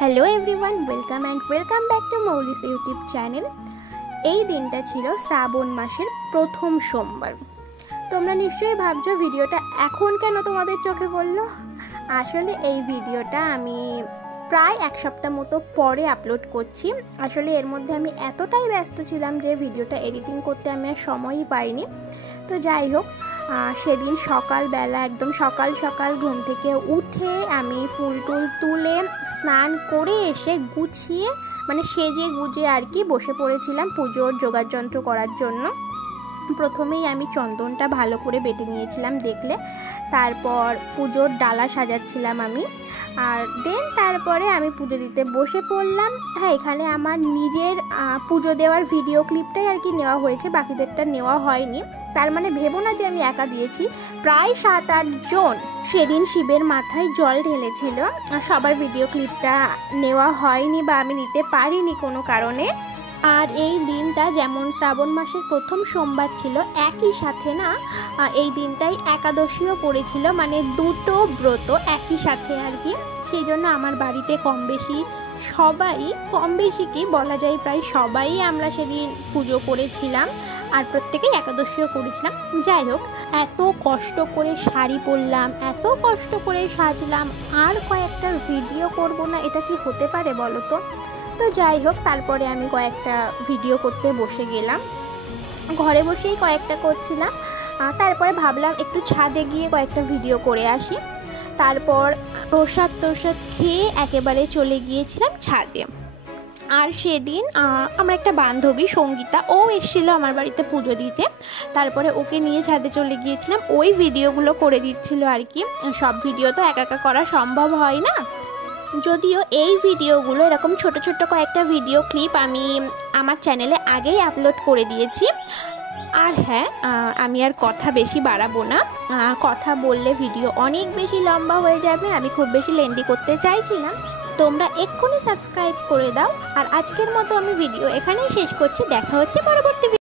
Hello everyone, welcome back to Mouli's YouTube channel. এই দিনটা ছিল শ্রাবণ মাসের প্রথম সোমবার। তোমরা নিশ্চয়ই ভাবছো ভিডিওটা এখন কেন তোমাদের চোখে পড়লো। আসলে এই ভিডিওটা আমি প্রায় এক সপ্তাহ মতো পরে আপলোড করছি। আসলে এর মধ্যে আমি এতটাই ব্যস্ত ছিলাম যে ভিডিওটা এডিটিং করতে আমি আর সময়ই পাইনি। তো যাই হোক, সেদিন সকালবেলা একদম সকাল সকাল ঘুম থেকে উঠে আমি ফুল টুল তুলে স্নান করে এসে গুছিয়ে সেজে গুজে আর কি বসে পড়েছিলাম পুজোর যোগাযন্ত্র করার জন্য। প্রথমেই আমি চন্দনটা ভালো করে বেটে নিয়েছিলাম দেখলে, তারপর পুজোর ডালা সাজাচ্ছিলাম আমি, আর তারপরে আমি পুজো দিতে বসে পড়লাম। হ্যাঁ, এখানে আমার নিজের পুজো দেওয়ার ভিডিও ক্লিপটাই আর কি নেওয়া হয়েছে, বাকিদেরটা নেওয়া হয়নি। তার মানে ভেবো না যে আমি একা দিয়েছি, প্রায় 7-8 জন সেদিন শিবের মাথায় জল ঢেলেছিল। সবার ভিডিও ক্লিপটা নেওয়া হয়নি বা আমি নিতে পারিনি কোনো কারণে। আর এই দিনটা যেমন শ্রাবণ মাসের প্রথম সোমবার ছিল, একই সাথে না এই দিনটাই একাদশীও পড়েছিল, দুটো ব্রত একই সাথে আর কি। সেই জন্য আমার বাড়িতে কম বেশি কি বলা যায়, প্রায় সবাই আমরা সেদিন পুজো করেছিলাম আর প্রত্যেকেই একাদশীও করেছিলাম। যাই হোক, এত কষ্ট করে শাড়ি পরলাম, এত কষ্ট করে সাজলাম, আর কয়েকটা ভিডিও করব না, এটা কি হতে পারে বলো তো। তো যাই হোক, তারপরে আমি কয়েকটা ভিডিও করতে বসে গেলাম, ঘরে বসেই কয়েকটা করছিলাম। তারপরে ভাবলাম একটু ছাদে গিয়ে কয়েকটা ভিডিও করে আসি। তারপর প্রসাদ খেয়ে একেবারে চলে গিয়েছিলাম ছাদে। আর সেদিন আমার একটা বান্ধবী সঙ্গীতা, ও এসেছিলো আমার বাড়িতে পুজো দিতে। তারপরে ওকে নিয়ে ছাদে চলে গিয়েছিলাম, ওই ভিডিওগুলো করে দিচ্ছিল আর কি। সব ভিডিও তো একা করা সম্ভব হয় না, যদিও এই ভিডিওগুলো এরকম ছোট ছোট কয়েকটা ভিডিও ক্লিপ আমি আমার চ্যানেলে আগেই আপলোড করে দিয়েছি। আর হ্যাঁ, আমি আর কথা বেশি বাড়াবো না, কথা বললে ভিডিও অনেক বেশি লম্বা হয়ে যাবে, আমি খুব বেশি লেন্দি করতে চাইছি না। তোমরা এক্ষুনি সাবস্ক্রাইব করে দাও। আর আজকের মতো আমি ভিডিও এখানেই শেষ করছি, দেখা হচ্ছে পরবর্তী